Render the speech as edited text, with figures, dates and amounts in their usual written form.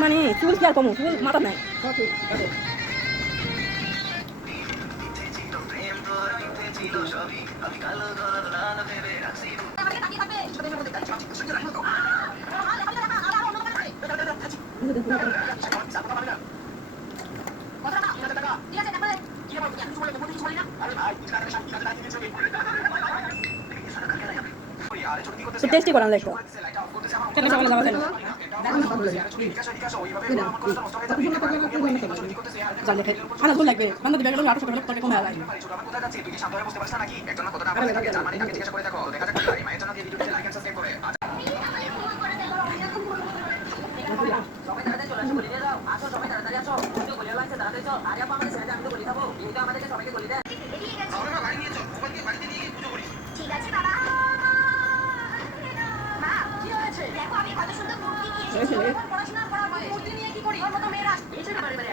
মানে চুল কি আর কমু, চুল মাথা নাই। টেস্টি করান লাগতো কেন সকালে যাওয়া কেন আনা ভুল লাগবে বান্ধব দিবে গেল 800 টাকা কমে লাগে সবাই তাড়াতাড়ি চলে আসো বলে দাও আসো সবাই তাড়াতাড়ি আসো তুমি বলে লাগছে তাড়াতাড়ি চল আরে আপা আমাদের ছেড়ে আমি তো বলি থাকবো এই তো আমাদেরকে সবাইকে বলে দেন এদিকে গেছে আমরা গাড়ি নিয়ে চল মোবাইলকে বাড়িতে নিয়ে গিয়ে পুজো করি ঠিক আছে বাবা মা কি হয়েছে দেখো আমি কত সুন্দর মূর্তি নিয়েছি এখন পড়াশোনা করা হয় মূর্তি নিয়ে কি করি ওর মতো মেয়েরা এই জন্য বারে বারে